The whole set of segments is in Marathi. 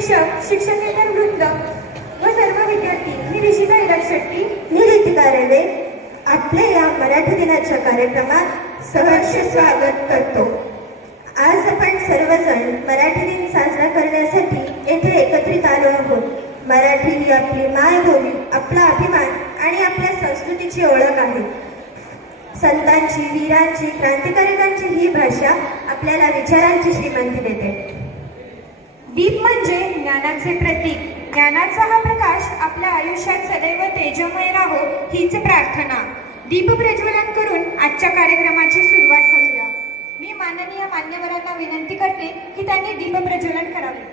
शिक्षक, शिक्षकेतर वृत्त व सर्व विद्यार्थी, मी ऋषिका इराज शेट्टी, मी रितिका रेडे आपल्या या मराठी दिनाच्या कार्यक्रमात सहर्ष स्वागत करतो। आज आपण सर्वजण मराठी दिन साजरा करण्यासाठी येथे एकत्रित आलो आहोत। मराठी ही आपली मायबोली, आपला अभिमान आणि आपल्या संस्कृतीची ओळख आहे। संतांची, वीरांची, क्रांतिकारकांची ही भाषा आपल्याला विचारांची श्रीमंती देते। दीप म्हणजे ज्ञानाचे प्रतीक। ज्ञानाचा हा प्रकाश आपल्या आयुष्यात सदैव तेजोमय राहो हीच प्रार्थना। दीप प्रज्वलन करून आजच्या कार्यक्रमाची सुरुवात करूया। मी माननीय मान्यवरांना विनंती करते की त्यांनी दीप प्रज्वलन करावे।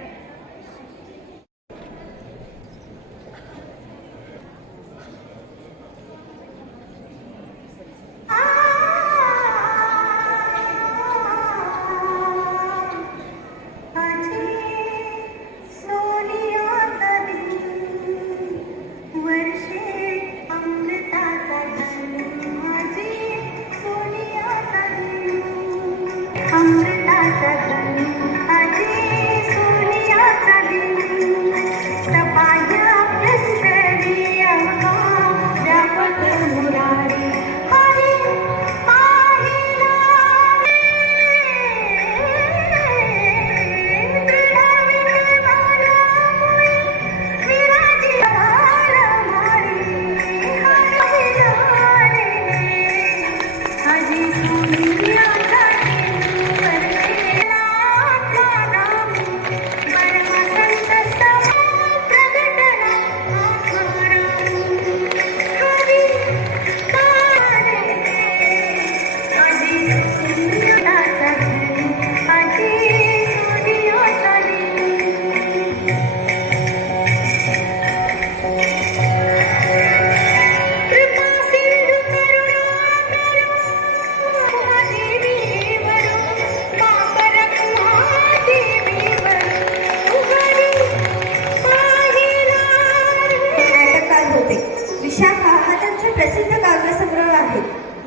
प्रसिद्ध काव्यसंग्रह आहे।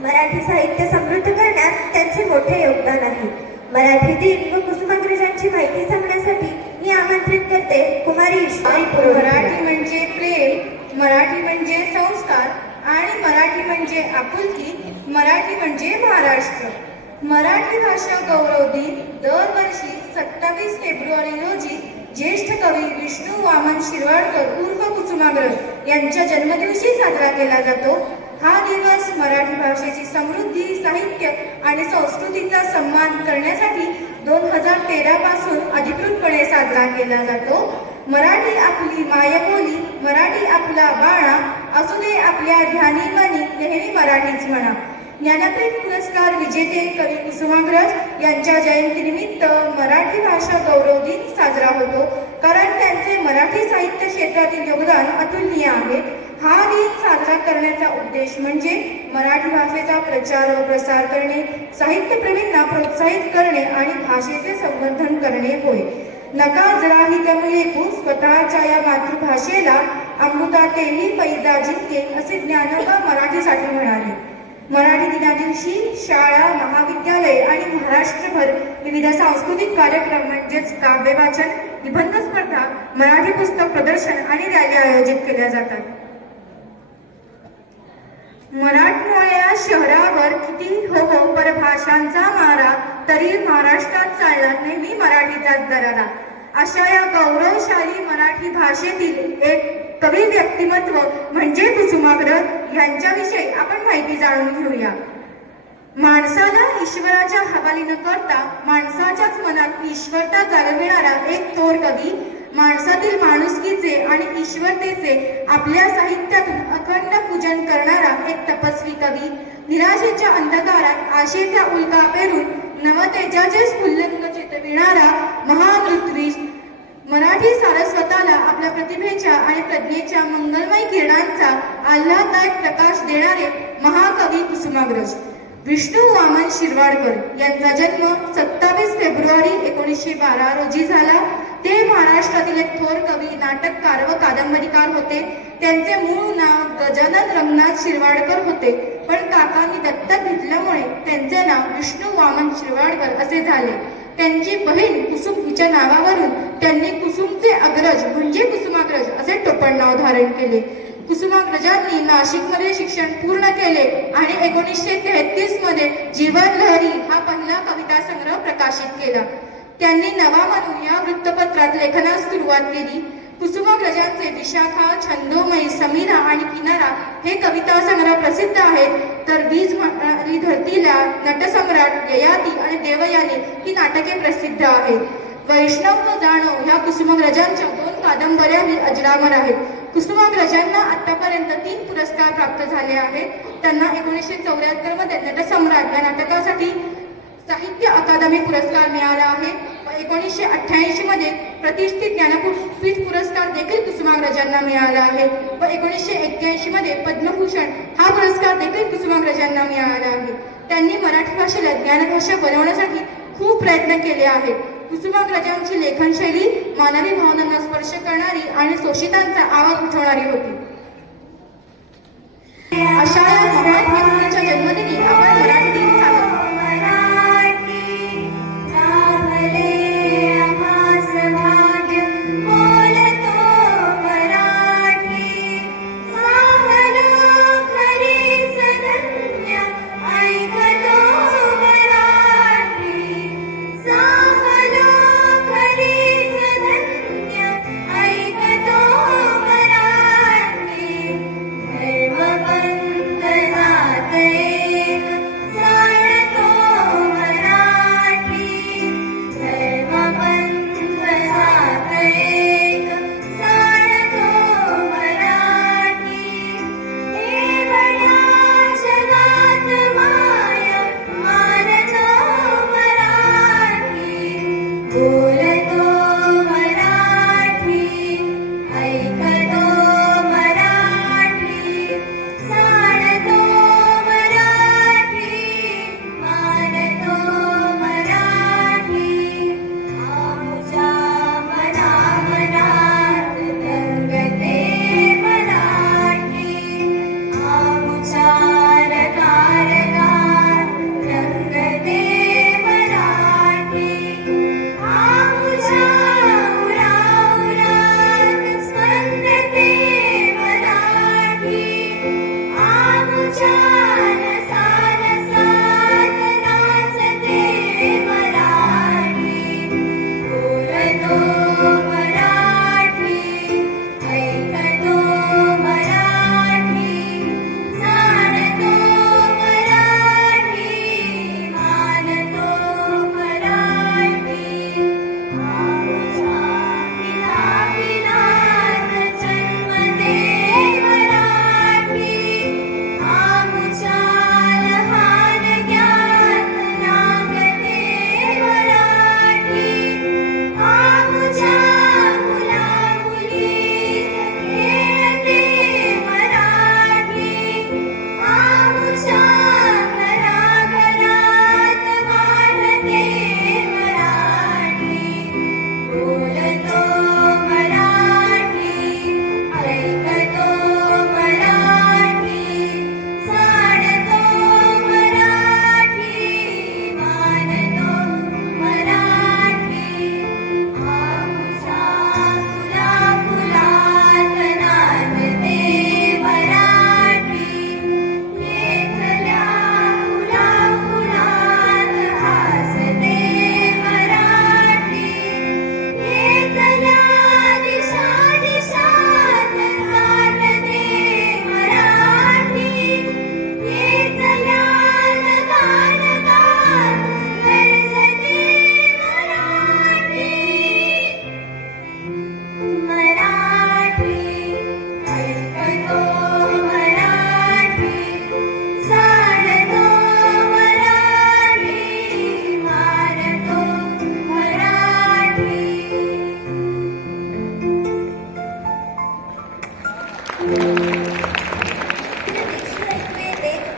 मराठी साहित्य समृद्ध करण्यात त्यांचे मोठे योगदान आहे। मराठी दिन व कुसुमाग्रजांची माहिती सांगण्यासाठी मी आमंत्रित करते कुमारी ईश्वरी पुरोहित। मराठी म्हणजे प्रेम, मराठी म्हणजे संस्कार आणि मराठी म्हणजे आपुलकी, मराठी म्हणजे महाराष्ट्र। मराठी भाषा गौरव दिन दरवर्षी 27 फेब्रुवारी रोजी ज्येष्ठ कवी विष्णू वामन शिरवाडकर उर्फ कुसुमाग्रज यांच्या जन्मदिवशी साजरा केला जातो। हा दिवस मराठी भाषेची समृद्धी, साहित्य आणि संस्कृतीचा सन्मान करण्यासाठी 2013 पासून अधिकृतपणे साजरा केला जातो। मराठी आपली मायबोली, मराठी आपला बाणा, असू दे आपल्या ध्यानी मनी, नेहमी मराठीच म्हणा। ज्ञानपीठ पुरस्कार विजेते कवी कुसुमाग्रज यांच्या जयंतीनिमित्त मराठी भाषा गौरव दिन साजरा होतो, कारण त्यांचे मराठी साहित्य क्षेत्रातील योगदान अतुलनीय आहे। हा दिन साजरा करण्याचा उद्देश म्हणजे मराठी भाषेचा प्रचार व प्रसार करणे, साहित्यप्रेमींना प्रोत्साहित करणे आणि भाषेचे संवर्धन करणे होय। नका जराही कमी लेखू, स्वतःच्या या मातृभाषेला अमृतातेही पैजा जिंके, असे ज्ञानोबा मराठीसाठी म्हणाले। मराठी दिना दिवशी शाळा, महाविद्यालय आणि महाराष्ट्रभर विविध सांस्कृतिक कार्यक्रम म्हणजेच काव्य वाचन, निबंध स्पर्धा, मराठी पुस्तक प्रदर्शन आणि रॅली आयोजित केल्या जातात। मराठमोळ्या शहरावर किती हो परभाषांचा मारा, तरी महाराष्ट्रात चालणार नेहमी मराठीचाच दरारा। अशा या गौरवशाली मराठी भाषेतील एक कवी व्यक्तिमत्व म्हणजे कुसुमाग्रज यांच्याविषयी आपण माहिती जाणून घेऊया। माणसाला ईश्वराच्या हवाली न करता माणसाच्याच मनात ईश्वरता जागविणारा एक थोर कवी, माणसातील माणुसकीचे आणि ईश्वरतेचे आपल्या साहित्यातून अखंड पूजन करणारा एक तपस्वी कवी, निराशेच्या अंधकारात आशेचा उल्का पेरून नवतेजाचे स्फुल्लिंग चितविणारा महान, मराठी सारस्वताला आपल्या प्रतिभेच्या आणि प्रज्ञेच्या मंगलमय किरणांचा आल्हाददायक प्रकाश देणारे महाकवी कुसुमाग्रज। विष्णू वामन शिरवाडकर यांचा जन्म 27 फेब्रुवारी 1912 रोजी झाला। ते महाराष्ट्रातील एक थोर कवी, नाटककार व कादंबरीकार होते। त्यांचे मूळ नाव गजानन रंगनाथ शिरवाडकर होते, पण काकांनी दत्तक घेतल्यामुळे त्यांचे नाव विष्णू वामन शिरवाडकर असे झाले। त्यांची बहीण कुसुम हिच्या नावावरून त्यांनी कुसुमचे अग्रज म्हणजे कुसुमाग्रज असे टोपणनाव धारण केले. कुसुमाग्रजांनी नाशिकमध्ये शिक्षण पूर्ण केले आणि 1933 मध्ये जीवन लहरी हा पहिला कविता संग्रह प्रकाशित केला. त्यांनी नवा म्हणून या वृत्तपत्रात लेखनास सुरुवात केली. कुसुमाग्रजांचे विशाखा, छंदोमयी, समीरा आणि किनारा हे कविता संग्रह प्रसिद्ध आहेत, तर वीज मारणारी धरतीला, नटसम्राट, ययाती आणि देवयानी ही नाटके प्रसिद्ध आहेत. वैष्णव व जाणव ह्या कुसुमाग्रजांच्या 2 कादंबऱ्याही अजरामर आहेत. कुसुमाग्रजांना आतापर्यंत 3 पुरस्कार प्राप्त झाले आहेत. त्यांना 1974 मध्ये नटसम्राट या नाटकासाठी साहित्य अकादमी पुरस्कार मिळाला आहे व 1988 मध्ये प्रतिष्ठित ज्ञानपीठ पुरस्कार देखील कुसुमाग्रजांना मिळाला आहे व 1981 मध्ये पद्मभूषण हा पुरस्कार देखील कुसुमाग्रजांना मिळाला आहे. त्यांनी मराठी भाषेला ज्ञानभाषा बनवण्यासाठी खूप प्रयत्न केले आहेत. कुसुमाग्रजांची लेखनशैली मानवी भावनांना स्पर्श करणारी आणि शोषितांचा आवाज उठवणारी होती. अशा या महान व्यक्तीच्या जन्मदिनी आपण मराठी दिन साजरा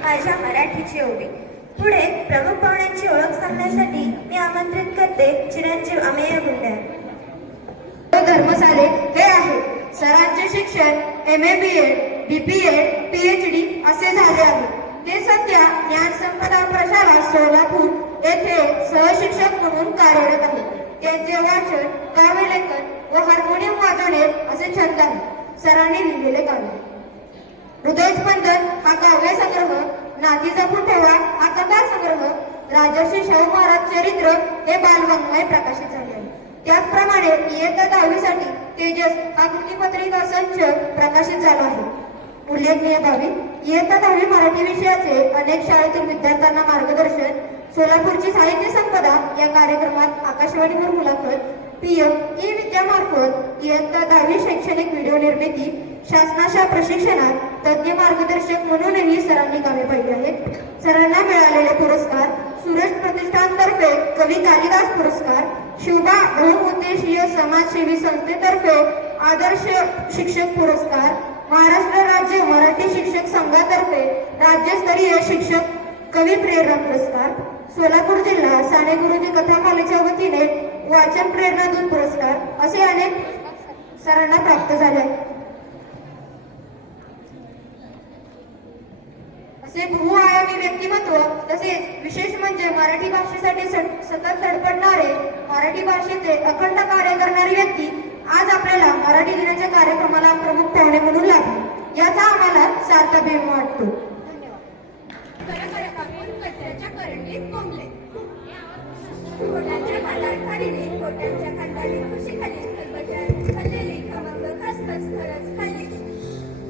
माझ्या मराठीची ओवी. पुढे प्रमुख पाहुण्यांची ओळख सांगण्यासाठी मी आमंत्रित करते चिरंजीव अमेय गुंडे. धर्मसाले हे आहे. सरांचे शिक्षण MA BEd, DPEd, PhD असे झाले आहे. ते सध्या ज्ञान संपदा प्रशाला सोलापूर येथे सहशिक्षक म्हणून कार्यरत आहेत. त्यांचे वाचन, काव्यलेखन व हार्मोनियम वाजवणे असे छंद आहे. सरांनी लिहिलेले काव्य हृदयस्पंदन हा काव्य संग्रह, नाती जपून ठेवा हा कथा संग्रह, राजर्षी शाहू महाराज चरित्र हे बालवाङ्मय प्रकाशित झाले आहे. त्याचप्रमाणे इयत्ता 10वी साठी तेजस हा कृतीपत्रिका संच प्रकाशित झाला आहे. उल्लेखनीय बाबी, इयत्ता 10वी मराठी विषयाचे अनेक शाळेतील विद्यार्थ्यांना मार्गदर्शन, सोलापूरची साहित्य संपदा या कार्यक्रमात आकाशवाणीवर मुलाखत, पीएम ई विद्यामार्फत इयत्ता 10वी शैक्षणिक व्हिडिओ निर्मिती, शासनाच्या प्रशिक्षणात तज्ज्ञ मार्गदर्शक म्हणूनही सरांनी कामे पाहिली आहेत. सरांना मिळालेले पुरस्कार: सूरज प्रतिष्ठानतर्फे कवी कालिदास पुरस्कार, शिवबा बहुउद्देशीय समाजसेवी संस्थेतर्फे आदर्श शिक्षक पुरस्कार, महाराष्ट्र राज्य मराठी शिक्षक संघातर्फे राज्यस्तरीय शिक्षक कवी प्रेरणा पुरस्कार, सोलापूर जिल्हा साने गुरुजी कथामालेच्या वतीने वाचन प्रेरणादूत पुरस्कार असे अनेक सरांना प्राप्त झाले आहेत. असे बहुआयामी व्यक्तिमत्व तसेच विशेष म्हणजे मराठी भाषेसाठी सतत धडपडणारे, मराठी भाषेचे अखंड कार्य करणारी व्यक्ती आज आपल्याला मराठी दिनाच्या कार्यक्रमाला प्रमुख पाहुणे म्हणून लाभले, याचा आम्हाला सार्थ अभिमान वाटतो. कचऱ्याच्या करंडीत कोंबले, घोटांच्या खाली घोटांच्या खांदाली खुशी खाली खाल्लेली खमंग खसखस खरच खाल्ली,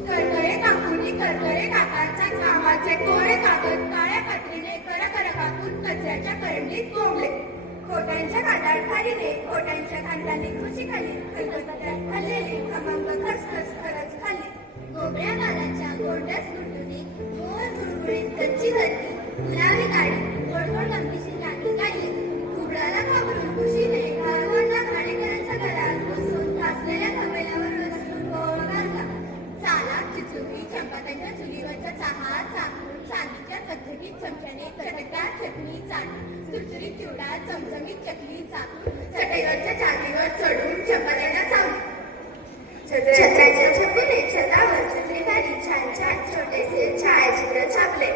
करकरे काकुनी करकरे काकांचा कामाचे कोरे कागद काळ्या कात्रीने कर कापून कचऱ्याच्या करंडीत कोंबले, खोट्यांच्या खालीने खोट्यांच्या खांदाली खुशी खाली खाल्लेली खमंग खसखस खरच खाल्ली, गोबऱ्या गालाच्या गोंड्यास गुटुनी मोर गुळगुळीत कच्ची धरली, गुलाबी गाडी गोडगोड गमतीशी गाणी गायली, घुबडाला घाबरून खुशीने घारवडला खाणेकरांच्या घरात बसून घासलेल्या थवेल्यावर रचून गोळ घालला, चाला चिचुकी चंपात्यांच्या चुलीवरच्या चहा चाकून चांदीच्या चकचकीत चमच्याने चटकदार चटणी चाटून चुरचुरीत चिवडा चमचमीत चकली चाकून चटईवरच्या चाकीवर चढून चपात्यांना चावली, छत्राच्या छकुने छतावर छत्री खाली छान छान छोटेसे छायाचित्र छापले,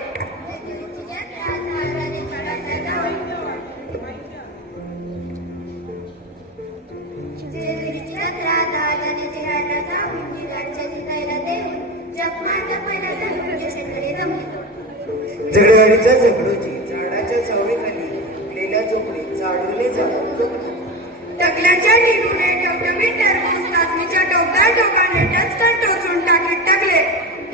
झगड्यावाडीच्या झगडोची झाडाच्या सावलीखाली फुटलेल्या झोपडीत झाडूने झाडून टकल्याच्या टिनूने टवटवीत टरबूज नाचणीच्या टोका टोकाने टचकन टोचून टाकले,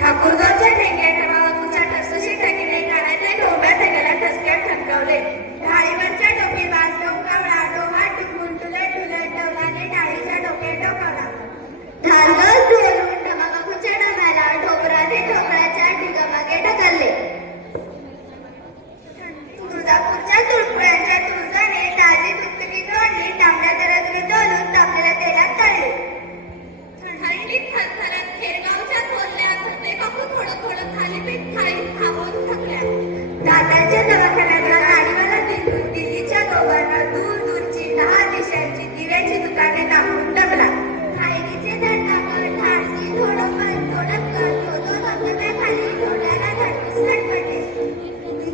ठाकूरगावच्या ठेंग्या टवावाकूच्या ठसशी ठकीने कानातल्या ढोब्या ठेक्याला ठसक्यात ठणकावले, ढाळीवरच्या टोपी बाज डोकावळा डोहा टुकून तुलट तुलट डवलाने डाळीच्या डोक्यात डोकावला, धारगस ढोलून ढमाकाकूच्या डब्याला ढोबराने ढोकळ्याच्या ढिगामागे ढकलले, तुळजापूरच्या तुळपुळ्यांच्या तुळजाने ताजी तुकतुकी तोडली, तांबड्या दराजने डोलून तांबड्याला तेलात तळले, थंडीत थरथरत खेरगावच्या थोरल्या थरते काकू थोडं थोडं थालीपीठ खाऊन थकल्या, दाताच्या दवाखान्याला गाडीवाला दिल्लीच्या दोघांना दूर दूरची 10 देशांची दिव्याची दुकाने दाखवून डबला, खायरीचे धडधाकट धाडसी थोडं थोडं धबधब्याखाली थोड्याला धडपीस पडले,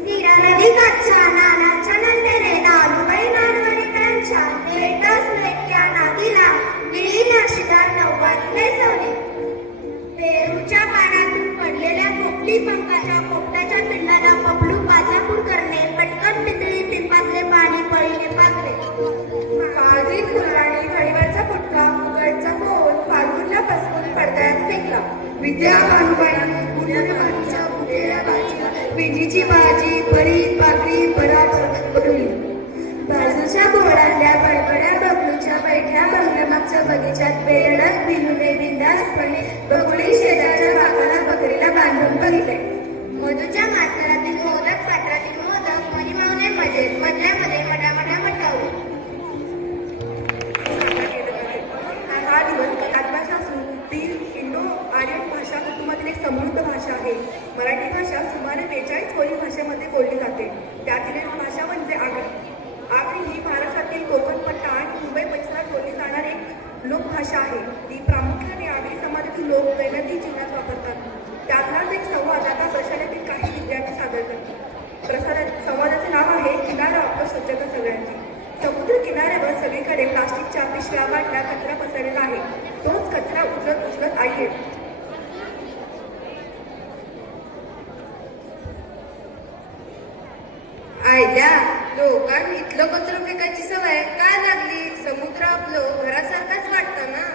नीरा नदी काठच्या नानाच्या नंदेने नालूबाई नानवणीकरांच्या लेटस लेटक्या नातीला निळी नाशिदार नौवारीने सवले, पेरूच्या पानातून पडलेल्या पोपटी पंखाच्या पोपटाच्या पिंडाला पपलू पाचापूर करणे, पटकन पितळी पिंपातले पाणी पळीने पाजले, काळजी फुलाणी घडीवरचा फुटका उघडचा फोन फाल्गुनला पसरून पडद्यात फेकला, विद्या भानुबाईंनी पुण्याच्या पुढेल्या भाजीला भेंडीची भाजी भरीत भाकरी परात बनवली, बाजूच्या बोर्डातल्या बडबड्या बबलूच्या बैठ्या बंगल्यामागच्या बगीच्यात बेडक बिलूने बिंदासपणे बगुडी शेजारच्या बापाला बकरीला बांधून बघितले, मधूच्या मास्तरातील मोदक पात्रातील मोदक मनीमावने मजेत मधल्यामध्ये मटामटा मटावले, हा दिवस राजभाषा असून ती इंडो आर्यन भाषा कुटुंबातील एक समृद्ध भाषा आहे. मराठी भाषा सुमारे 42 कोळी भाषेमध्ये बोलली जाते. त्यातील एक भाषा म्हणजे आगरी. आगरी ही महाराष्ट्रातील कोकण पट्टा आणि मुंबई परिसरात बोलली जाणारी एक लोकभाषा आहे. ती प्रामुख्याने आगरी समाजातील लोक दैनंदिन जीवनात वापरतात. त्यातलाच एक संवाद आता प्रशालेतील काही विद्यार्थी सादर करतात. संवादाचे नाव आहे किनारा आपलं स्वच्छता सगळ्यांची. समुद्र किनाऱ्यावर सगळीकडे प्लास्टिकच्या पिशव्या बाटल्या कचरा पसरलेला आहे. तोच कचरा उचलत उचलत आई येते. आयल्या लोकांना इथलं कचरा फेकायची सवय काय लागली? समुद्र आपलं घरासारखाच वाटतं ना.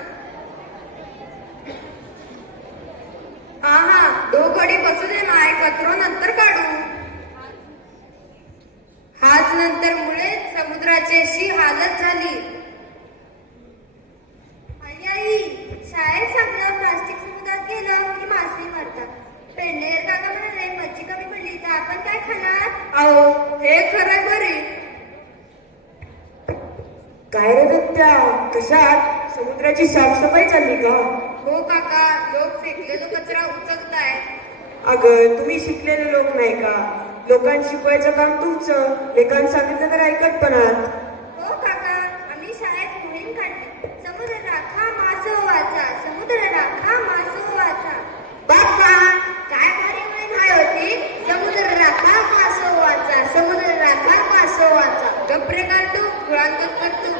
हा डोकडी बसू दे माय, कचरो नंतर काढू. हाच नंतर मुळे समुद्राची अशी हालत झाली. आई शाळेत सांगलं प्लास्टिक समुद्रात गेलं की मासे मरतात. पेडणेकर काका म्हणाले मच्छी कमी पडली तर आपण काय खाणार? अहो हे खरं बरे. काय रे दत्त्या, कशात? समुद्राची साफसफाई चालली का? हो काका, लोक फेकलेला कचरा उचलताय. अगं तुम्ही शिकलेले लोक नाही का? लोकांना शिकवायचं काम तुमचं. लेखान सांगितलं तर ऐकत पण आहात. हो काका, आम्ही शाळेत मोहीम काढली. समुद्र राखा मासो वाचा, समुद्र राखा मासो वाचा. बाप्पा काय भारी मोहीम आहे होती. समुद्र राखा मासो वाचा, समुद्र राखा मासो वाचा. गप्रे काढतो गुळांकन करतो.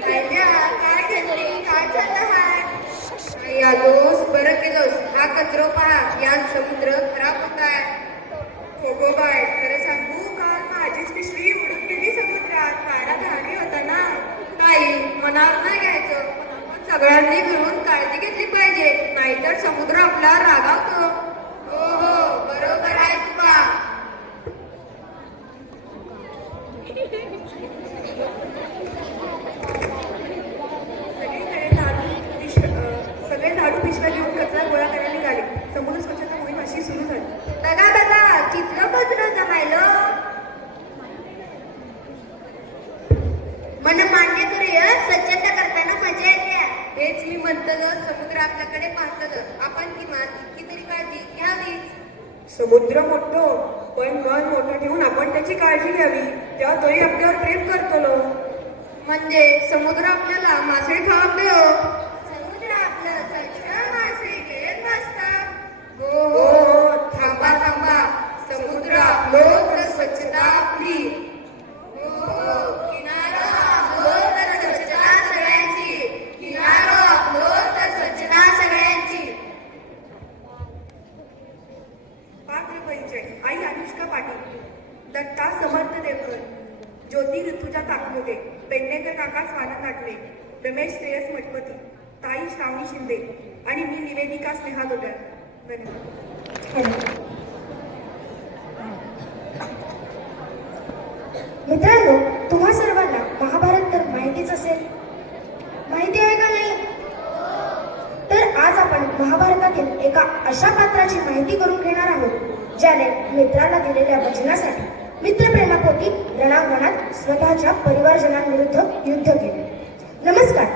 काय केली, काय चाललं हाय? या दोस्त बरं केलोस. हा कचरो पहा, यात समुद्र खराब होताय. हो गो बाय, खरं सांगू का? माझीच पिशवी उडून गेली समुद्रात. पारा भारी होता ना. नाही मनावर नाही घ्यायचं, पण सगळ्यांनी मिळून काळजी घेतली पाहिजे, नाहीतर समुद्र आपल्यावर रागावतो. हो हो बरोबर आहे तुका. सगळे झाडू पिशव्या घेऊन कचरा गोळा करायला निघाले. समुद्र स्वच्छता मोहीम अशी सुरू झाली. बघा बघा कितलं कचरं जमायलं. मन मान्य करूया, स्वच्छता करताना मजा येते. हेच मी म्हणतो, समुद्र आपल्याकडे पाहतो, आपण किमान इतकी तरी काळजी घ्यावी. समुद्र मोठो, पण मन मोठं ठेवून आपण त्याची काळजी घ्यावी. तेव्हा तोही आपल्यावर प्रेम करतो. म्हणजे समुद्र आपल्याला मासे खाऊन देऊ. समुद्र आपलं स्वच्छ मासे घेत बसतात. हो हो थांबा थांबा, समुद्र आपलं तर स्वच्छता आपली. हो हो किनारा आपलं तर स्वच्छता सगळ्यांची, किनारा आपलं तर स्वच्छता सगळ्यांची. पात्रपरिचय. आई अनुष्का पाटील, दत्ता समर्थ देवकर, ज्योती ऋतुजा ताकमोगे, पेडणेकर काका स्वानंद आटले, रमेश श्रेयस मठपती, ताई श्रावणी शिंदे आणि मी निवेदिका स्नेहा दोडर. धन्यवाद. मित्रांनो, तुम्हा सर्वांना महाभारत तर माहितीच असेल. माहिती आहे का नाही? तर आज आपण महाभारतातील एका अशा पात्राची माहिती करून घेणार आहोत ज्याने मित्राला दिलेल्या वचनासाठी मित्रप्रेमापोटी रणांगणात स्वतःच्या परिवारजनांविरुद्ध युद्ध केले. नमस्कार.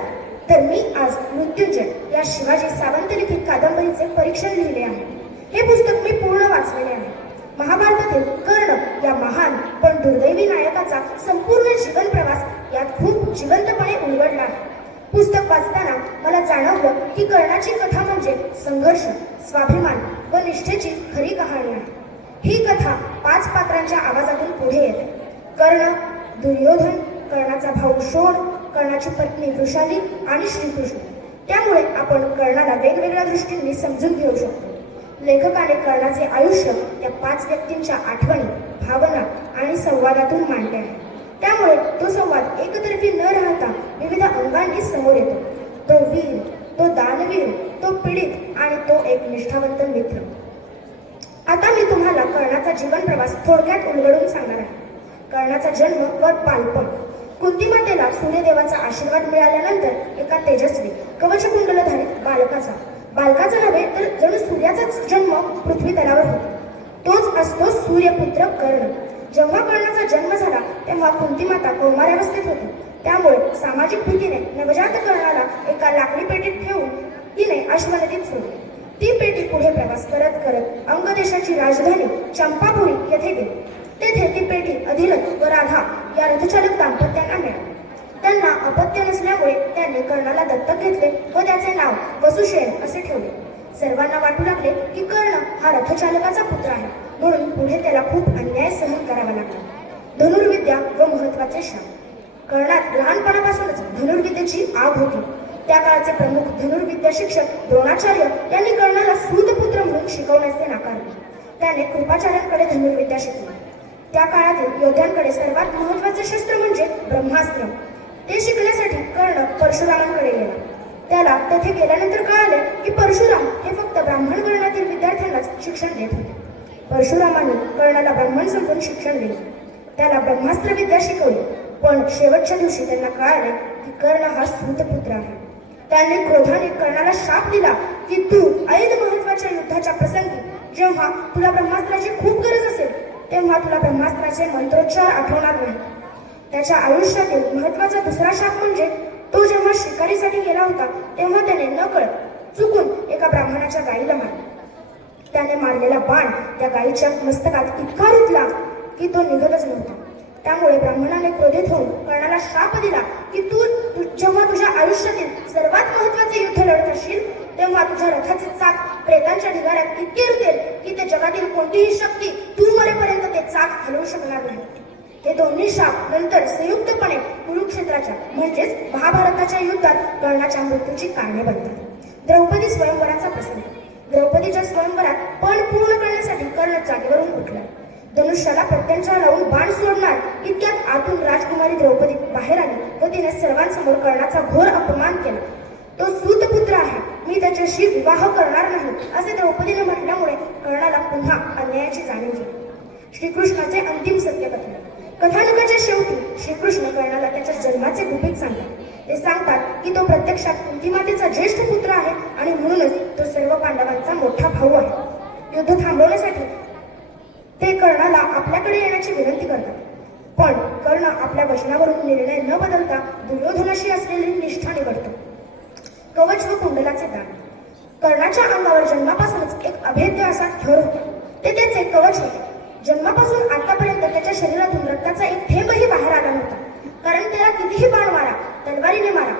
तर मी आज मृत्युंजय या शिवाजी सावंत लिखित कादंबरीचे परीक्षण लिहिले आहे. हे पुस्तक मी पूर्ण वाचलेले आहे. महाभारतातील कर्ण या महान पण दुर्दैवी नायकाचा संपूर्ण जीवन प्रवास यात खूप जिवंतपणे उलगडला आहे. पुस्तक वाचताना मला जाणवलं की कर्णाची कथा म्हणजे संघर्ष, स्वाभिमान व निष्ठेची खरी कहाणी आहे. ही कथा 5 पात्रांच्या आवाजातून पुढे येते. कर्ण, दुर्योधन, कर्णाचा भाऊ शोण, कर्णाची पत्नी वृषाली आणि श्रीकृष्ण. त्यामुळे आपण कर्णाला वेगवेगळ्या दृष्टींनी समजून घेऊ शकतो. लेखकाने कर्णाचे आयुष्य त्या 5 व्यक्तींच्या आठवणी, भावना आणि संवादातून मांडले आहे. त्यामुळे तो संवाद एकतर्फी न राहता विविध अंगांनी समोर येतो. तो वीर, तो दानवीर, तो पीडित आणि तो एक निष्ठावंत मित्र. आता मी तुम्हाला कर्णाचा जीवन प्रवास थोडक्यात उलगडून सांगणार आहे. कर्णाचा जन्म व बालपण. कुंतीमातेला सूर्यदेवाचा आशीर्वाद मिळाल्यानंतर एका तेजस्वी कवचकुंडलधारित बालकाचा नव्हे तर जणू सूर्याचाच जन्म पृथ्वी तलावर होतो. तोच असतो सूर्यपुत्र कर्ण. जेव्हा कर्णाचा जन्म झाला तेव्हा कुंतीमाता कौमारावस्थेत होती. त्यामुळे सामाजिक भीतीने नवजात कर्णाला एका लाकडी पेटीत ठेवून तिने अश्वनदीत सोडली. ती पेटी पुढे प्रवास करत करत अंगदेशाची राजधानी चंपापुरी येथे गेली. तेथे ती पेटी अधिरथ व राधा या रथचालक दाम्पत्यांना मिळाली. त्यांना अपत्य नसल्यामुळे त्यांनी कर्णाला दत्तक घेतले व त्याचे नाव वसुसेन असे ठेवले. सर्वांना वाटू लागले की कर्ण हा रथचालकाचा पुत्र आहे, म्हणून पुढे त्याला खूप अन्याय सहन करावा लागला. धनुर्विद्या व महत्वाचे श्रम. कर्णात लहानपणापासूनच धनुर्विद्येची आग होती. त्या काळचे प्रमुख धनुर्विद्या शिक्षक द्रोणाचार्य यांनी कर्णाला सूतपुत्र म्हणून शिकवण्याचे नाकारले. त्याने कृपाचार्यांकडे धनुर्विद्या शिकली. त्या काळातील योद्ध्यांकडे सर्वात महत्वाचे शस्त्र म्हणजे ब्रह्मास्त्र. ते शिकण्यासाठी कर्ण परशुरामांकडे गेला. त्याला तेथे गेल्यानंतर कळाले की परशुराम हे फक्त ब्राह्मण वर्णातील विद्यार्थ्यांनाच शिक्षण देत होते. परशुरामांनी कर्णाला ब्राह्मण समजून शिक्षण दिले. त्याला ब्रह्मास्त्र विद्या शिकवली. पण शेवटच्या दिवशी त्यांना कळाले की कर्ण हा सूतपुत्र आहे. त्यांनी क्रोधाने कर्णाला शाप दिला की तू ऐन महत्वाच्या युद्धाच्या प्रसंगी जेव्हा तुला ब्रह्मास्त्राची खूप गरज असेल तेव्हा तुला ब्रह्मास्त्राचे मंत्रोच्चार आठवणार नाही. त्याच्या आयुष्यातील महत्वाचा दुसरा शाप म्हणजे तो जेव्हा शिकारीसाठी गेला होता तेव्हा त्याने नकळत चुकून एका ब्राह्मणाच्या गायीला मारले. त्याने मारलेला बाण त्या गायीच्या मस्तकात इतका रुतला की तो निघतच नव्हता. त्यामुळे ब्राह्मणाने क्रोधित होऊन कर्णाला शाप दिला की तू जेव्हा तुझ्या आयुष्यातील सर्वात महत्वाचे युद्ध लढत असशील तेव्हा तुझ्या रथाचे चाक प्रेतांच्या ढिगाऱ्यात इतके रुतेल की ते जगातील कोणतीही शक्ती तू मरेपर्यंत ते चाक हलवू शकणार नाही. हे दोन्ही शाप नंतर संयुक्तपणे कुरुक्षेत्राच्या म्हणजेच महाभारताच्या युद्धात कर्णाच्या मृत्यूची कारणे बनतात. द्रौपदी स्वयंवराचा प्रसंग. द्रौपदीच्या स्वयंवरात पण पूर्ण करण्यासाठी कर्ण जागेवरून उठला. धनुष्याला प्रत्यंचा लावून बाण सोडणार इतक्यात आतून राजकुमारी द्रौपदी बाहेर आली व तिने सर्वांसमोर कर्णाचा घोर अपमान केला. तो सूतपुत्र आहे, मी त्याच्याशी विवाह करणार नाही असे द्रौपदीने म्हटल्यामुळे कर्णाला पुन्हा अन्यायाची जाणीव झाली. श्रीकृष्णाचे अंतिम सत्यकथन. कथानकाच्या शेवटी श्रीकृष्ण कर्णाला त्याच्या जन्माचे गुपित सांगतात. ते सांगतात की तो प्रत्यक्षात कुंतीमातेचा ज्येष्ठ पुत्र आहे आणि म्हणूनच तो सर्व पांडवांचा मोठा भाऊ आहे. युद्ध थांबवण्यासाठी ते कर्णाला आपल्याकडे येण्याची विनंती करतात. पण कर्ण आपल्या वचनावरून निर्णय न बदलता दुर्योधनाशी असलेली निष्ठा निवडतो. कवच व कुंडलाचे दान. कर्णाच्या अंगावर जन्मापासूनच एक अभेद्य असा थर होता. ते त्याचे कवच होते. जन्मापासून आतापर्यंत त्याच्या शरीरातून रक्ताचा एक थेंबही बाहेर आला नव्हता. कारण त्याला कितीही बाण मारा, तलवारीने मारा,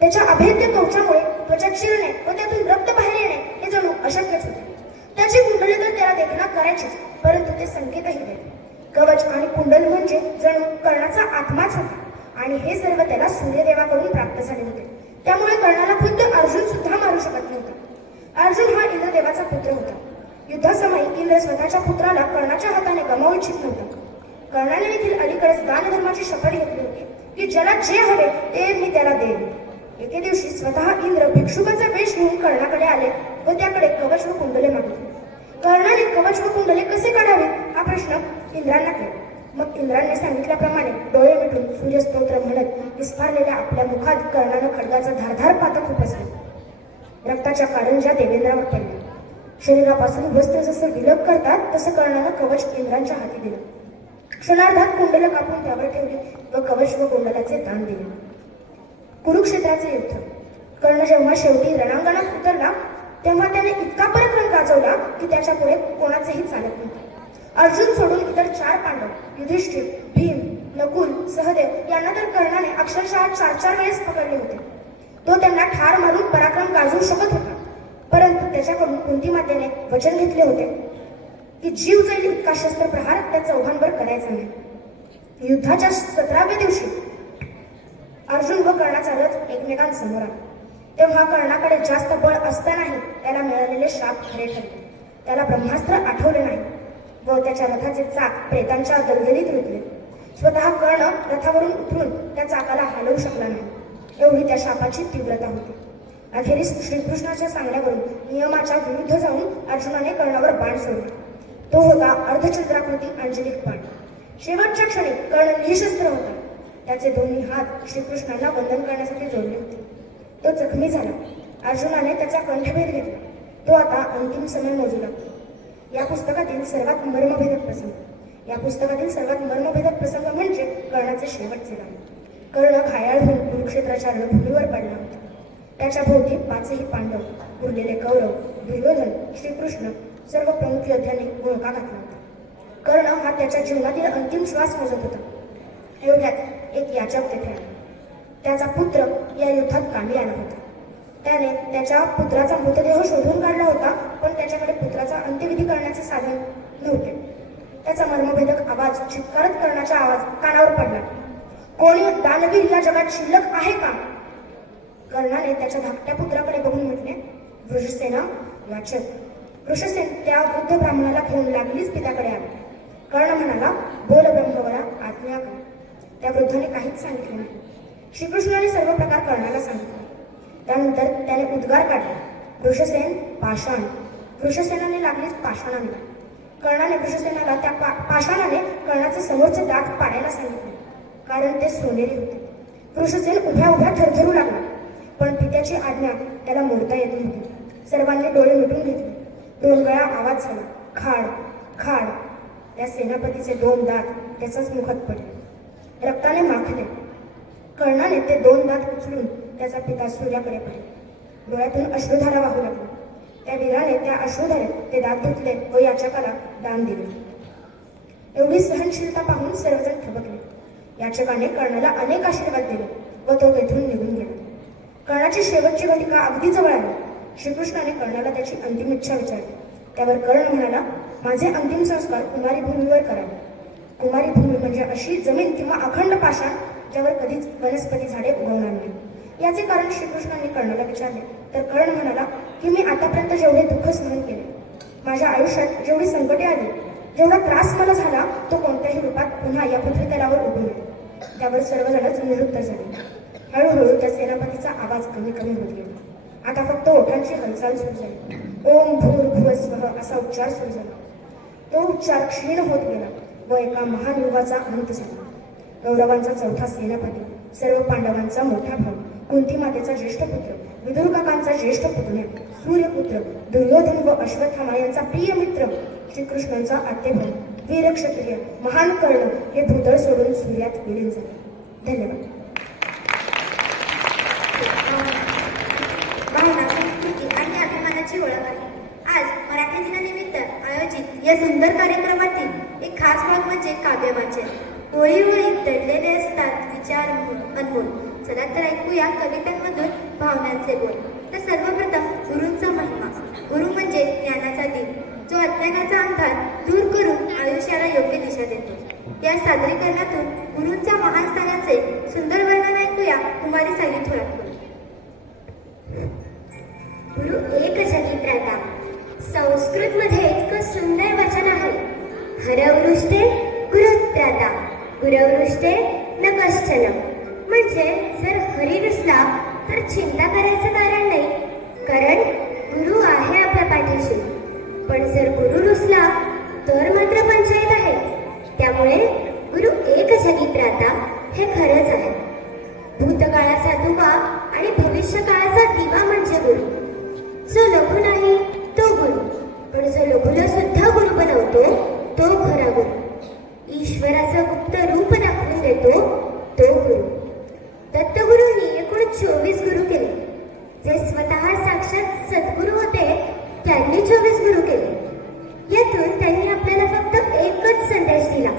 त्याच्या अभेद्य कवचामुळे त्वचा चिरणे व त्यातून रक्त बाहेर येणे हे जणू अशक्यच होते. त्याची कुंडले तर त्याला देखणा करायचीच, परंतु ते संकेतही देते. कवच आणि कुंडल म्हणजे जणू कर्णाचा आत्माच होता आणि हे सर्व त्याला सूर्यदेवाकडून प्राप्त झाले होते. त्यामुळे कर्णाला खुद्द अर्जुन सुद्धा मारू शकत नव्हता. अर्जुन हा इंद्रदेवाचा पुत्र होता. युद्धासमयी इंद्र स्वतःच्या पुत्राला कर्णाच्या हाताने गमावू इच्छित नव्हता. कर्णाने देखील अलीकडेच दानधर्माची शपथ घेतली होती की ज्याला जे हवे ते मी त्याला देईन. एके दिवशी स्वतः इंद्र भिक्षुकाचा वेश घेऊन कर्णाकडे आले व त्याकडे कवच व कुंडले मागितले. कर्णाने कवच व कुंडले कसे काढावे हा प्रश्न इंद्रांना केला. मग इंद्रांनी सांगितल्याप्रमाणे डोळे मिटून सूर्यस्तोत्र म्हणत विस्फारलेल्या आपल्या मुखात कर्णानं खड्गाचा धारधार पातक उपसले. रक्ताच्या कारंज्या देवेंद्रावर पडल्या. शरीरापासून वस्त्र जसं विलग करतात तसं कर्णानं कवच इंद्रांच्या हाती दिलं. क्षणार्धात कुंडलं कापून त्यावर ठेवली व कवच व कुंडलाचे दान दिले. कुरुक्षेत्राचे युद्ध. कर्ण जेव्हा शेवटी रणांगणात उतरला तेव्हा त्याने इतका पराक्रम गाजवला की त्याच्या पुढे कोणाचेही चालत नव्हते. अर्जुन सोडून इतर 4 पांडव युधिष्ठिर, भीम, नकुल, सहदेव यांना तर कर्णाने अक्षरशः 4 वेळेस पकडले होते. तो त्यांना ठार मारून पराक्रम गाजवू शकत होता. परंतु त्याच्याकडून कुंतीमातेने वचन घेतले होते की जीव जाईल इतका शस्त्रप्रहार त्या चौघांवर करायचा नाही. युद्धाच्या 17व्या दिवशी अर्जुन व कर्णाचा रथ एकमेकांसमोर आला. तेव्हा कर्णाकडे जास्त बळ असतानाही त्याला मिळालेले शाप खरे ठरले. त्याला ब्रह्मास्त्र आठवले नाही व त्याच्या रथाचे चाक प्रेतांच्या दलदलीत रुतले. स्वतः कर्ण रथावरून उतरून त्या चाकाला हलवू शकला नाही. एवढी त्या शापाची तीव्रता होती. अखेरीस श्रीकृष्णाच्या सांगण्यावरून नियमाच्या विरुद्ध जाऊन अर्जुनाने कर्णावर बाण सोडला. तो होता अर्धचंद्राकृती अंजलिक बाण. शेवटच्या क्षणी कर्ण निशस्त्र होता. त्याचे दोन्ही हात श्रीकृष्णांना वंदन करण्यासाठी जोडले होते. तो जखमी झाला. अर्जुनाने त्याचा कंठभेद घेतला. तो आता अंतिम समय मोजू लागतो. या पुस्तकातील सर्वात मर्मभेदक प्रसंग म्हणजे कर्णाचे शेवटचे गाण. कर्ण घायाळ होऊन कुरुक्षेत्राच्या रणभूमीवर पडला होता. त्याच्या भोवती 5ही पांडव, उरलेले कौरव, दुर्योधन, श्रीकृष्ण सर्व प्रमुख योद्ध्यांनी घोळका घातला होता. कर्ण हा त्याच्या जीवनातील अंतिम श्वास मोजत होता. एवढ्यात एक याचक तेथे आला. त्याचा पुत्र या युद्धात कामी आला होता. त्याने त्याच्या पुत्राचा मृतदेह शोधून काढला होता, पण त्याच्याकडे पुत्राचा अंत्यविधी करण्याचे साधन नव्हते. त्याचा मर्मभेदक आवाज चित्कारत कर्णाच्या आवाज कानावर पडला. कोणी दानवीर या जगात शिल्लक आहे का? कर्णाने त्याच्या धाकट्या पुत्राकडे बघून म्हटले, वृषसेना वाचक. वृषसेन त्या वृद्ध ब्राह्मणाला घेऊन लागलीच पित्याकडे आले. कर्ण म्हणाला, बोल ब्रह्मवरा, आज्ञा कर. त्या वृद्धाने काहीच सांगितले नाही. श्रीकृष्णाने सर्व प्रकार कर्णाला सांगितले. त्यानंतर त्याने उद्गार काढला, वृषसेन पाषाण. वृषसेनाने लागलीच पाषाण आणला. कर्णाने वृषसेनाला त्या पाषाणाने कर्णाचे समोरचे दात पाडायला सांगितले, कारण ते सोनेरी होते. वृषसेन उभ्या उभ्या थरथरू लागला, पण पित्याची आज्ञा त्याला मोडता येत नव्हती. सर्वांनी डोळे मिटून घेतले. 2 वेळा आवाज झाला, खाड खाड. त्या सेनापतीचे 2 दात त्याच्याच मुखात पडले, रक्ताने माखले. कर्णाने ते 2 दात उचलून त्याचा पिता सूर्याकडे पाहिले. डोळ्यातून अश्रुधारा वाहू लागली. त्या वीराने त्या अश्रुधारेत ते दात धुतले व याचकाला दान दिले. एवढी सहनशीलता पाहून सर्वजण थबकले. याचकाने कर्णाला अनेक आशीर्वाद दिले व तो तेथून निघून गेला. कर्णाची शेवटची घटिका अगदी जवळ आली. श्रीकृष्णाने कर्णाला त्याची अंतिम इच्छा विचारली. त्यावर कर्ण म्हणाला, माझे अंतिम संस्कार कुमारी भूमीवर करावे. कुमारी भूमी म्हणजे अशी जमीन किंवा अखंड पाषाण ज्यावर कधीच वनस्पती झाडे उगवणार नाही. याचे कारण श्रीकृष्णांनी कर्णाला विचारले तर कर्ण म्हणाला की मी आतापर्यंत जेवढे दुःख सहन केले, माझ्या आयुष्यात जेवढी संकटे आली, जेवढा त्रास मला झाला, तो कोणत्याही रूपात पुन्हा या पृथ्वी तलावर उभू नये. त्यावर सर्वजणच निरुत्तर झाले. हळूहळू त्या सेनापतीचा आवाज कमी कमी होत गेला. आता फक्त ओठांची हालचाल सुरू झाली. ओम भूर्भुवस्वः असा उच्चार सुरू झाला. तो उच्चार क्षीण होत गेला व एका महान युगाचा अंत झाला. कौरवांचा चौथा सेनापती, सर्व पांडवांचा मोठा भाऊ, कुंती मातेचा ज्येष्ठ पुत्र, विदुर काकांचा ज्येष्ठ पुतण्या, सूर्यपुत्र, दुर्योधन व अश्वत्थामा यांचा प्रिय मित्र, श्रीकृष्णांचा आत्तेभाऊ, वीर क्षत्रिय, महान कर्ण हे भूतळ सोडून सूर्यात विलीन झाले. धन्यवाद. भावना, संस्कृती आणि अभिमानाची ओळख आहे. आज मराठी दिनानिमित्त आयोजित या सुंदर कार्यक्रमातील एक खास भाग म्हणजे काव्यवाचन. ओळी ओळी दडलेले असतात विचार अनमोल. चला तर ऐकूया कवितांमधून भावनांचे बोल. तर सर्वप्रथम गुरूंचा महिमा. गुरु म्हणजे ज्ञानाचा दीप, जो अज्ञानाचा अंधार दूर करून आयुष्याला योग्य दिशा देतो. या सादरीकरणातून गुरूंच्या महान स्थानाचे सुंदर वर्णन ऐकूया कुमारी साली थोरातकडून. गुरु एक जगी त्राता. संस्कृत मध्ये इतकं सुंदर वचन आहे. हरवृष्टे गुरुत्राता, गुरवृष्टे न कश्चन. म्हणजे जर हरी रुसला तर चिंता करायचं कारण नाही, कारण गुरु आहे आपल्या पाठीशी. पण जर गुरु रुसला तर मात्र पंचायत आहे. त्यामुळे गुरु एक जगी त्राता हे खरंच आहे. भूतकाळाचा दुवा आणि भविष्य काळाचा दिवा म्हणजे गुरु. जो लघु नाही तो गुरु, पण जो लघुला सुद्धा गुरु बनवतो तो खरा गुरु. ईश्वराचं गुप्त रूप दाखवून देतो तो गुरु. दत्तगुरूंनी एकूण 24 गुरु केले. जे स्वतः साक्षात सद्गुरू होते त्यांनी 24 गुरु केले. यातून त्यांनी आपल्याला फक्त एकच संदेश दिला,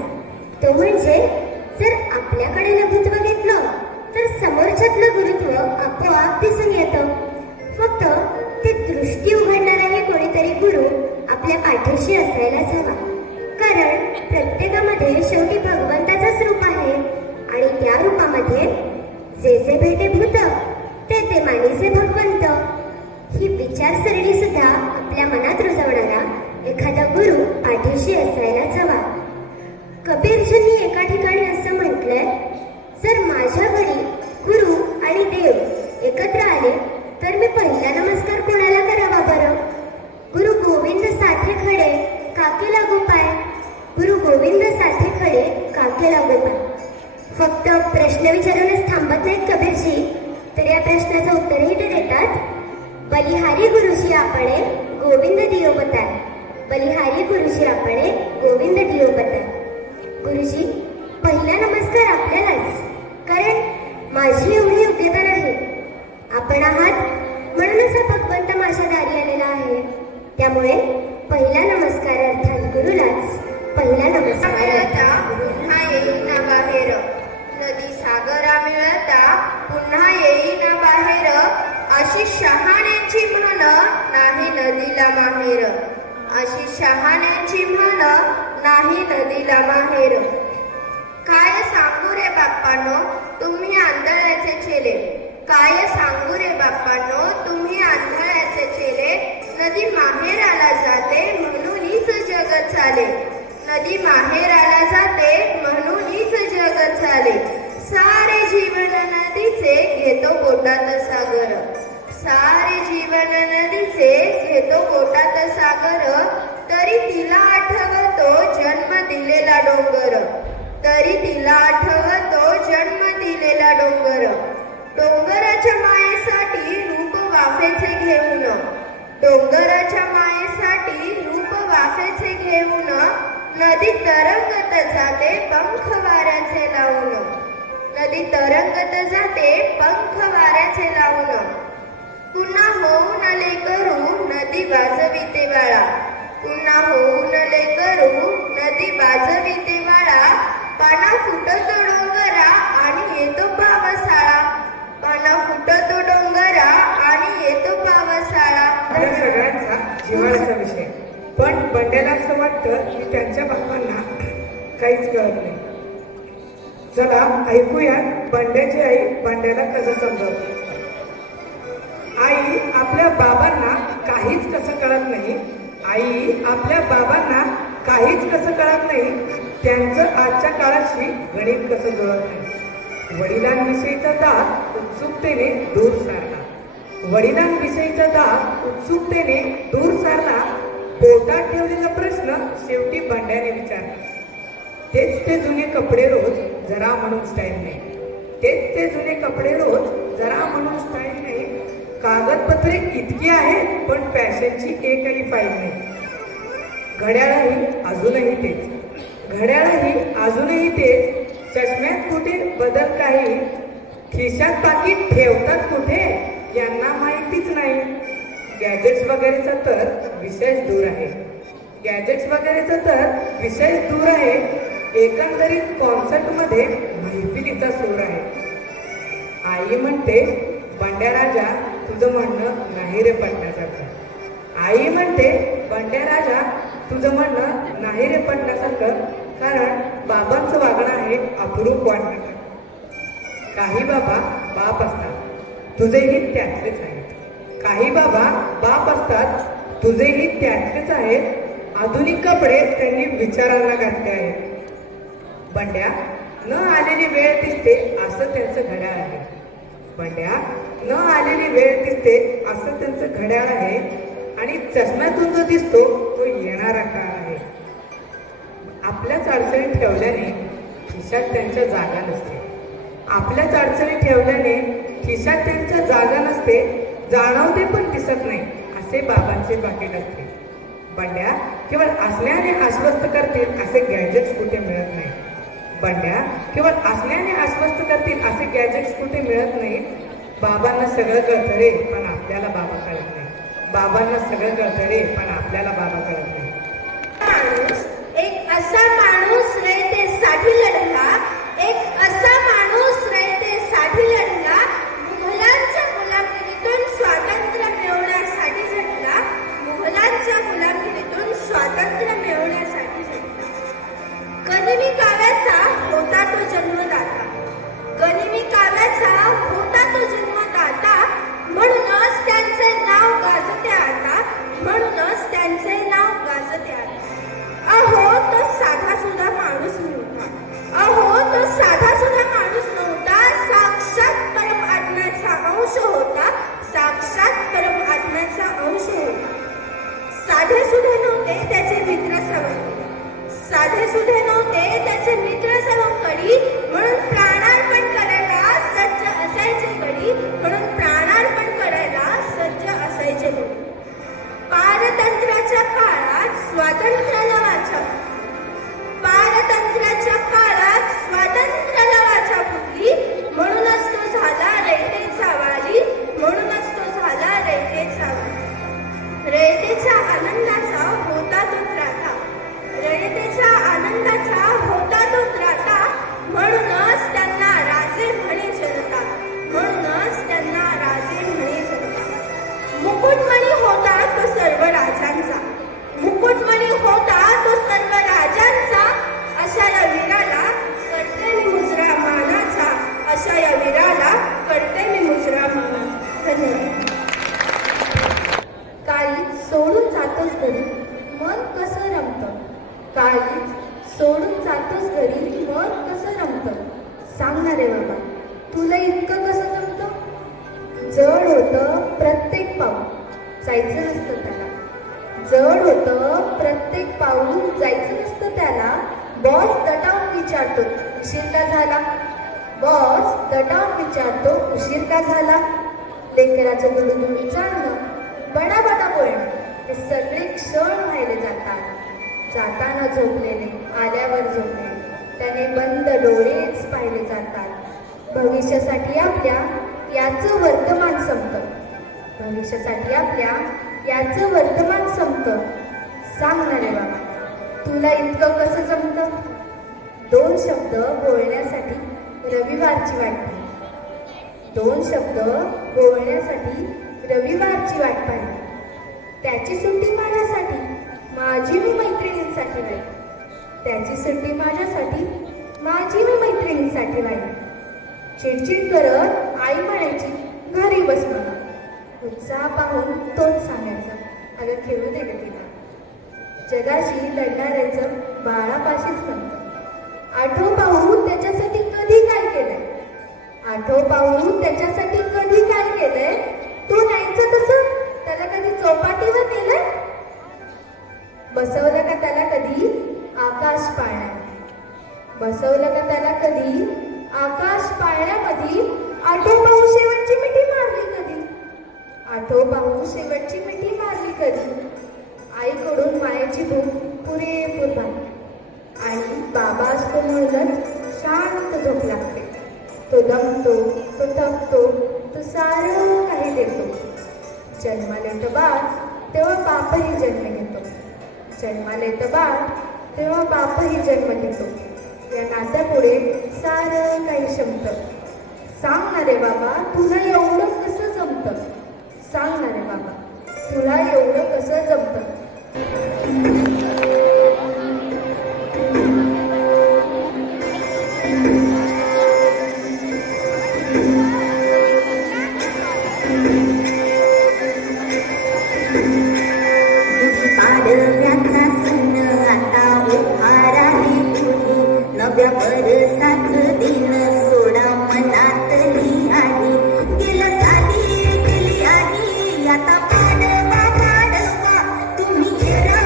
तो म्हणजे जर आपल्याकडे लघुत्व घेतलं तर समोरच्यातलं गुरुत्व आपोआप दिसून येतं. फक्त ते दृष्टी उघडणारा हे कोणीतरी गुरु आपल्या पाठीशी असायलाच हवा. कारण प्रत्येकामध्ये शेवटी भगवंताचंच रूप आहे आणि त्या रूपामध्ये जे जे भेटे भूत ते ते मानीचे भगवंत. ही विचारसरणी सुद्धा आपल्या मनात रुजवणारा एखादा गुरु पाठीशी असायलाच हवा. कबीरजींनी एका ठिकाणी असं म्हटलंय, जर माझ्या घरी गुरु आणि देव एकत्र आले तर मी पहिला नमस्कार कोणाला करावा बरं? गुरु गोविंद साथे खडे काके लागू पाय. गुरु गोविंद साथे खडे काके लागू पाय. फक्त प्रश्न विचारूनच थांबत नाहीत कबीरजी, तर या प्रश्नाचं उत्तरही ते देतात. बलिहारी गुरुजी आपणे गोविंद दियो बताय. बलिहारी गुरुजी आपणे गोविंद दियो बताय. गुरुजी, पहिला नमस्कार आपल्यालाच, कारण माझी एवढी योग्यता नाही. आपण आहात म्हणूनच हा भगवंत माझ्या दारी आलेला आहे. त्यामुळे पहिला नमस्कार अर्थात गुरुलाच पहिला नमस्कार. पुन्हा येईना बाहेर, नदी सागरा मिळता पुन्हा येईना बाहेर. अशी शहाण्याची म्हण नाही नदीला माहेर. अशी शहाण्याची म्हण नाही नदीला माहेर. काय सांगू रे बाप्पानो तुम्ही आंधळ्याचे चेले, काय सांगू रे बाप्पानो तुम्ही आंधळ्याचे चेले. नदी माहेराला जाते म्हणूनच जग चाले, नदी माहेराला जाते म्हणूनच जग चाले. सारे जीवन नदीचे घेतो पोटात सागर, सारे जीवन नदीचे घेतो पोटात सागर. तरी तिला आठवतो जन्म दिलेला डोंगर, तरी तिला आठवतो जन्म दिलेला डोंगर. डोंगराच्या मायेसाठी रूप वाफेचे घेऊन, डोंगराच्या मायेसाठी रूप वाफेचे घेऊन. नदी तरंगत जाते पंख वाऱ्याचे लावून, नदी तरंगत जाते पंख वाऱ्याचे लावून. पुन्हा होऊन लेकरू नदी वाजविते वाळा, पुन्हा होऊन लेकरू नदी वाजविते वाळा. पाना फुटतो डोंगरा आणि येतो पावसाळा, पाना फुटतो डोंगरा आणि येतो पावसाळा. आपल्या सगळ्यांचा जिव्हाळ्याचा विषय, पण बंड्याला असं वाटतं की त्यांच्या बाप्पांना काहीच कळत नाही. चला ऐकूया बंड्याची आई बंड्याला कसं समजावते. आई आपल्या बाबांना काहीच कसं कळत नाही, आई आपल्या बाबांना काहीच कसं कळत नाही. त्यांचं आजच्या काळाशी गणित कसं जुळत नाही. वडिलांविषयीचा दाग उत्सुकतेने दूर सारला, वडिलांविषयीचा दाग उत्सुकतेने दूर सारला. पोटात ठेवलेला प्रश्न शेवटी बंड्याने विचारला. तेच ते जुने कपडे रोज जरा म्हणून स्टाईल नाही, तेच ते जुने कपडे रोज जरा म्हणून स्टाईल नाही. कागदपत्रे इतकी आहेत पण फॅशनची एकही फाईल नाही. घड्याळही अजूनही तेच, घड्याळही अजूनही तेच. चष्म्यात कुठे बदल काही, खिशात पाकिट ठेवतात कुठे यांना माहितीच नाही. गॅजेट्स वगैरेचा तर विषयच दूर आहे, गॅजेट्स वगैरेचा तर विषयच दूर आहे. एकंदरीत कॉन्सर्टमध्ये मैफिलीचा सूर आहे. आई म्हणते बंड्या राजा तुझं म्हणणं नाही रे पटण्यासारखं, आई म्हणते बंड्या राजा तुझं म्हणणं नाही रे पटण्यासारखं. कारण बाबांचं वागणं आहे अपुरूप वाटणं. काही बाबा बाप असतात तुझेही त्यातलेच आहेत, काही बाबा बाप असतात तुझेही त्यातलेच आहेत. आधुनिक कपडे त्यांनी विचारांना घातले आहेत. बंड्या न आलेली वेळ दिसते असं त्यांचं घड्याळ आहे, बंड्या न आलेली वेळ दिसते असं त्यांचं घड्याळ आहे. आणि चष्म्यातून जो दिसतो तो येणारा काळ आहे. आपल्याच अडचणी ठेवल्याने खिशात त्यांच्या जागा नसते, आपल्याच अडचणी ठेवल्याने खिशात त्यांच्या जागा नसते. जाणवते पण दिसत नाही असे बाबांचे पाकिट असते. बंड्या केवळ असण्याने आश्वस्त करतील असे गॅजेट्स कुठे मिळत नाही, बंड्या केवळ असण्याने आश्वस्त करतील असे गॅजेट्स कुठे मिळत नाही. बाबांना सगळं कळतं रे पण आपल्याला बाबा कळत नाही, बाबांना सगळं कळतं रे पण आपल्याला बाबा कळत नाही. माणूस एक असा माणूस रयतेसाठी लढला, एक असा माणूस रयतेसाठी लढला. मुघलांच्या गुलामगिरीतून स्वातंत्र्य मिळवण्यासाठी झटला, मुघलांच्या गुलामगिरीतून स्वातंत्र्य मिळवण्यासाठी झटला. गनिमी काव्याचा होता तो जन्मदाता, गनिमी काव्याचा होता तो जन्मदाता. म्हणूनच त्यांचे नाव गाजते आता, म्हणूनच त्यांचे नाव गाजते आता. अहो तो साधा सुद्धा माणूस नव्हता, अहो तो साधा सुद्धा माणूस शरीराला कळते मी मुजरा म्हणून. धन्यवाद. काळीच सोडून जातोस घरी मन कसं रमतं, काळीच सोडून जातोस घरी मन कसं रमतं. सांग ना रे बाबा, तुला इतकं कसं जमतं. जड होतं प्रत्येक पाऊल, जायचं नसतं त्याला. जड होतं प्रत्येक पाऊल, जायचं नसतं त्याला. बॉस दटावून विचारतो उशीर का झाला. बॉस दटावून विचारतो उशीर का झाला. लेकराचं दुडूदुडी चालणं, बडाबडा बोलणं, हे सगळे क्षण व्हायला जातात. जाताना झोपलेले, आल्यावर झोपलेले, त्याने बंद डोळेच पाहिले जातात. भविष्यासाठी आपल्या याचं वर्तमान संपतं. भविष्यासाठी आपल्या याचं वर्तमान संपतं. सांग ना रे बाबा, तुला इतकं कसं जमतं. 2 शब्द बोलण्यासाठी रविवारची वाट पाहिली. 2 शब्द बोलण्यासाठी रविवारची वाट पाहिली. त्याची सुट्टी माझ्यासाठी, माझी मी मैत्रिणींसाठी वाहिली. त्याची सुट्टी माझ्यासाठी, माझी मी मैत्रिणींसाठी वाहिली. चिडचिड करत आई म्हणायची घरी बस मला. उत्साह पाहून तोच सांगायचा अगं खेळू दे ग तिला. जगाशी लढणाऱ्याचं बाळापाशीच नव्हतं. आठव पाहू त्याच्यासाठी कधी काय केलंय. आठव पाहू त्याच्यासाठी कधी काय केलंय. तो न्यायचं तसं त्याला कधी चौपाटीवर नेलंय. बसवलं का त्याला कधी आकाश पाळण्यात. बसवलं का त्याला कधी आकाश पाळण्यामध्ये. आठव पाहू शेवटची मिठी मारली कधी. आठव पाहू शेवटची मिठी मारली कधी. आईकडून मायेची भूक पुरेपूर भागली आणि बाबा असतो म्हणूनच शांत झोप लागते. तो दमतो, तो थकतो, तो सारं काही देतो. जन्माला येतं बाळ तेव्हा बापही जन्म घेतो. जन्माला येतं बाळ तेव्हा बापही जन्म घेतो. या नात्यापुढे सारं काही क्षमतं. सांग ना रे बाबा, तुला एवढं कसं जमतं. सांग ना रे बाबा, तुला एवढं कसं जमतं. पाडव्याचा सण आता उभाराही तुझी. नव्या बरसाच दिन सोडा मनातली आली. गेलं साली गेली आली आता पाडवा पाडवा तुम्ही येरा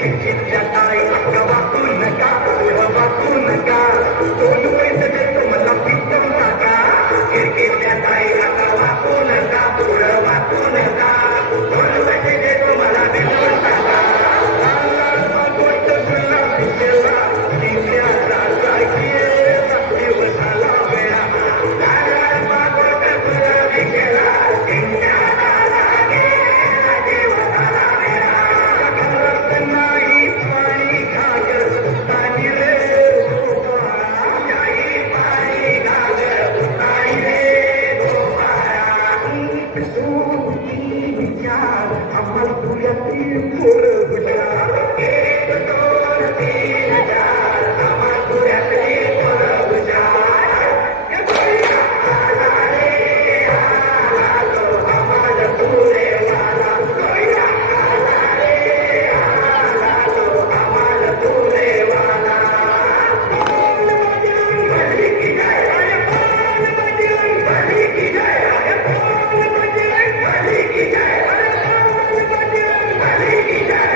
खिडकीतल्या ताई अक्का वाकू नका वाकू नका दोन पैसे देतो मला पिस्तूल नका खिडकीतल्या ताई अक्का वाकू नका पुढं वाकू नका दोन पैसे देतो मला पिस्तूल नका लाल लाल मागोट गुलाबी केला दिव्याचा जागेला दिवसाला वेळा लाल लाल मागोट गुलाबी केला दिव्याला जागेला दिवसाला वेळा नाही पाणी घागर तानी रे नाही पाणी घागर तानी रे तू विचार आम्हाला तुझ्यातील पोरं गुजरात एक दोन तीन चार आम्हाला तुझ्यातील पोरं गुजरात आला रे आला आम्हाला तुरे वाला आला रे आम्हाला तुरे वाला भली की जय भली की जय भली की जय भली की जय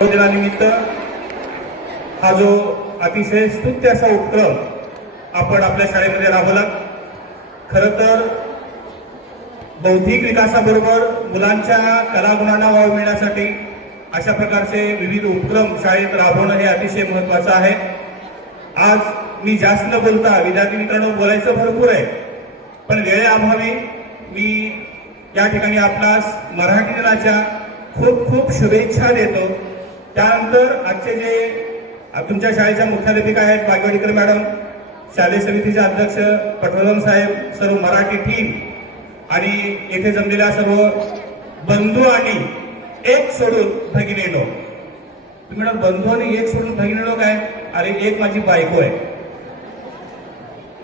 दिनानिमित्त हा जो अतिशय स्तुत्य असा उपक्रम आपण आपल्या शाळेमध्ये राबवला. खरं तर बौद्धिक विकासाबरोबर मुलांच्या कलागुणांना वाव मिळण्यासाठी अशा प्रकारचे विविध उपक्रम शाळेत राबवणं हे अतिशय महत्त्वाचं आहे. आज मी जास्त न बोलता विद्यार्थी मित्रांनो बोलायचं भरपूर आहे, पण वेळेअभावी मी या ठिकाणी आपणास मराठी दिनाच्या खूप खूप शुभेच्छा देतो. त्यानंतर आजचे जे तुमच्या शाळेच्या मुख्याध्यापिका आहेत बागवाडीकर मॅडम, शालेय समितीचे अध्यक्ष पटवर्धन साहेब, सर्व मराठी टीम आणि येथे जमलेल्या सर्व बंधू आणि एक सोडून भगिनीनो. तुम्ही म्हणा बंधू आणि एक सोडून भगिनीनो काय? अरे एक माझी बायको आहे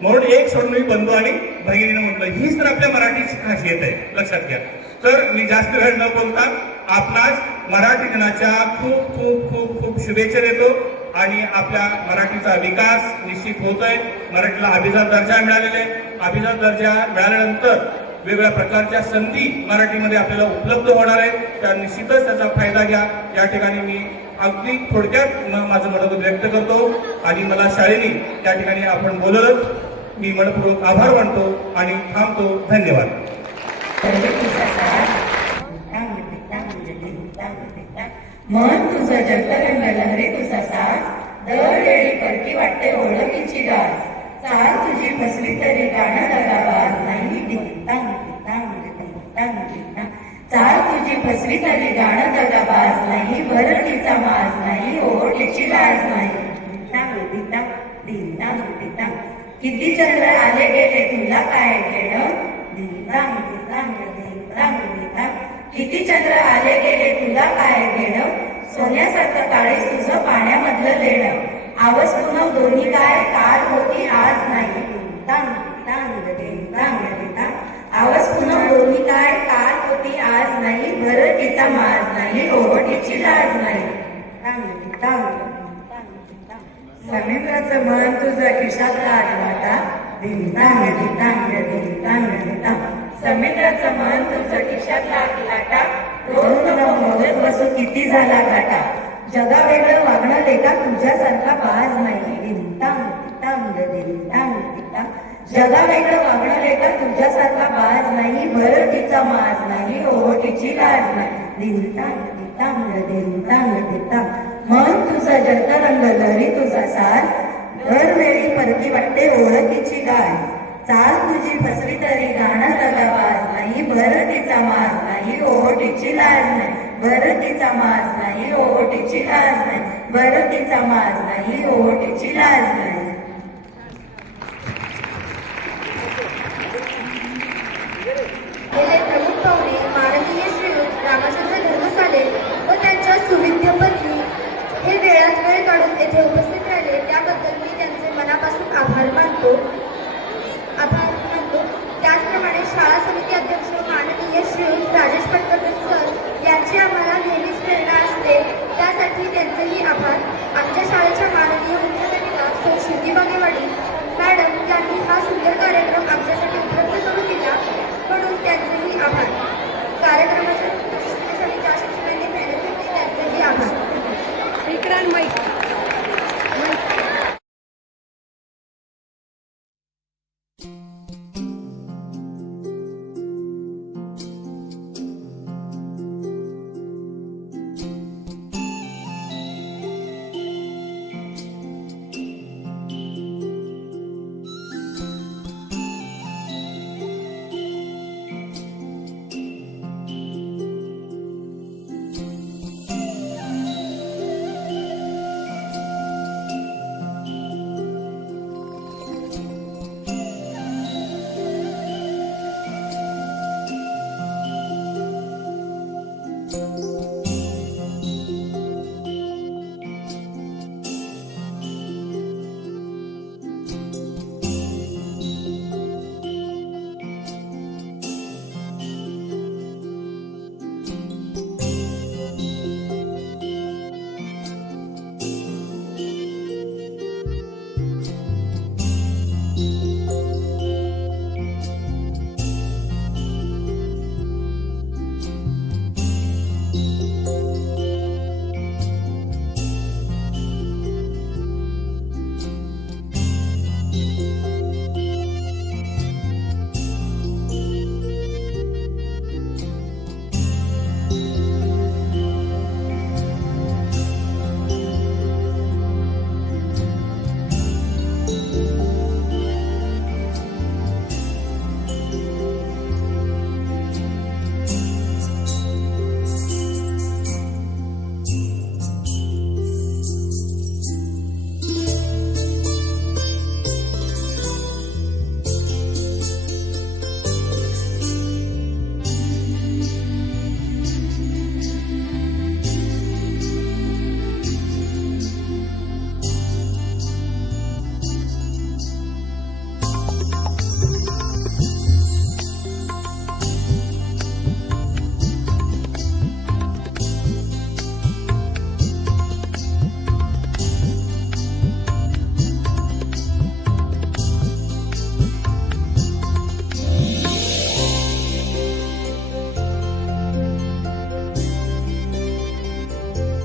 म्हणून एक सोडून मी बंधू आणि भगिनीनं म्हटलं. हीच तर आपल्या मराठीची खासियत आहे, लक्षात घ्या. तर मी जास्त वेळ न बोलता आपणास मराठी दिनाच्या खूप खूप खूप खूप शुभेच्छा देतो आणि आपल्या मराठीचा विकास निश्चित होतोय. मराठीला अभिजात दर्जा मिळालेला आहे. अभिजात दर्जा मिळाल्यानंतर वेगवेगळ्या प्रकारच्या संधी मराठीमध्ये आपल्याला उपलब्ध होणार आहे. त्या निश्चितच त्याचा फायदा घ्या. या ठिकाणी मी अगदी थोडक्यात माझं मनोगत व्यक्त करतो आणि मला शाळेने त्या ठिकाणी आपण बोलवलं, मी मनपूर्वक आभार मानतो आणि थांबतो. धन्यवाद. मन तुझं जगतरंग लहरे तुझा सास, दरवेळी परकी वाटते ओळखीची गास. चाल तुझी फसली तरी गाणं दगाबाज नाही. चाल तुझी फसली तरी गाणं दगाबाज नाही. भरतीचा माज नाही, ओटीची लाज नाही. किती चंद्र आले गेले तुला काय घेणं. किती चंद्र आले गेले तुला काय घेणं. सोन्यासारखं काळीस तुझं पाण्यामधलं लेणं. आवाज पुन्हा दोन्ही काय काल होती आज नाही. आवाज पुन्हा दोन्ही काय काल होती आज नाही. भरतीचा माज नाही, ओहटीची लाज नाही. समुद्राचं मन तुझं खिशातला आठवाटा. समुद्राचं मन तुझं खिशातला लाटा. रोज तुला मोजत बसू किती झाला घाटा. जगा वेगळं वागणं लेखा तुझ्यासारखा बाज नाही. जगा वेगळं वागणं लेखा तुझ्यासारखा बाज नाही. भरतीचा माज नाही, ओहटीची लाज नाही. मन तुझा जगतरंग लहरी तुझा साज, दरवेळी परकी वाटते ओळखीची गाय. चाल तुझी फसली तरी गाणं दगाबाज नाही. भरतीचा माज नाही, ओहटीची लाज नाही. भरतीचा माज नाही, ओहटीची लाज नाही. भरतीचा माज नाही, ओहटीची लाज नाही.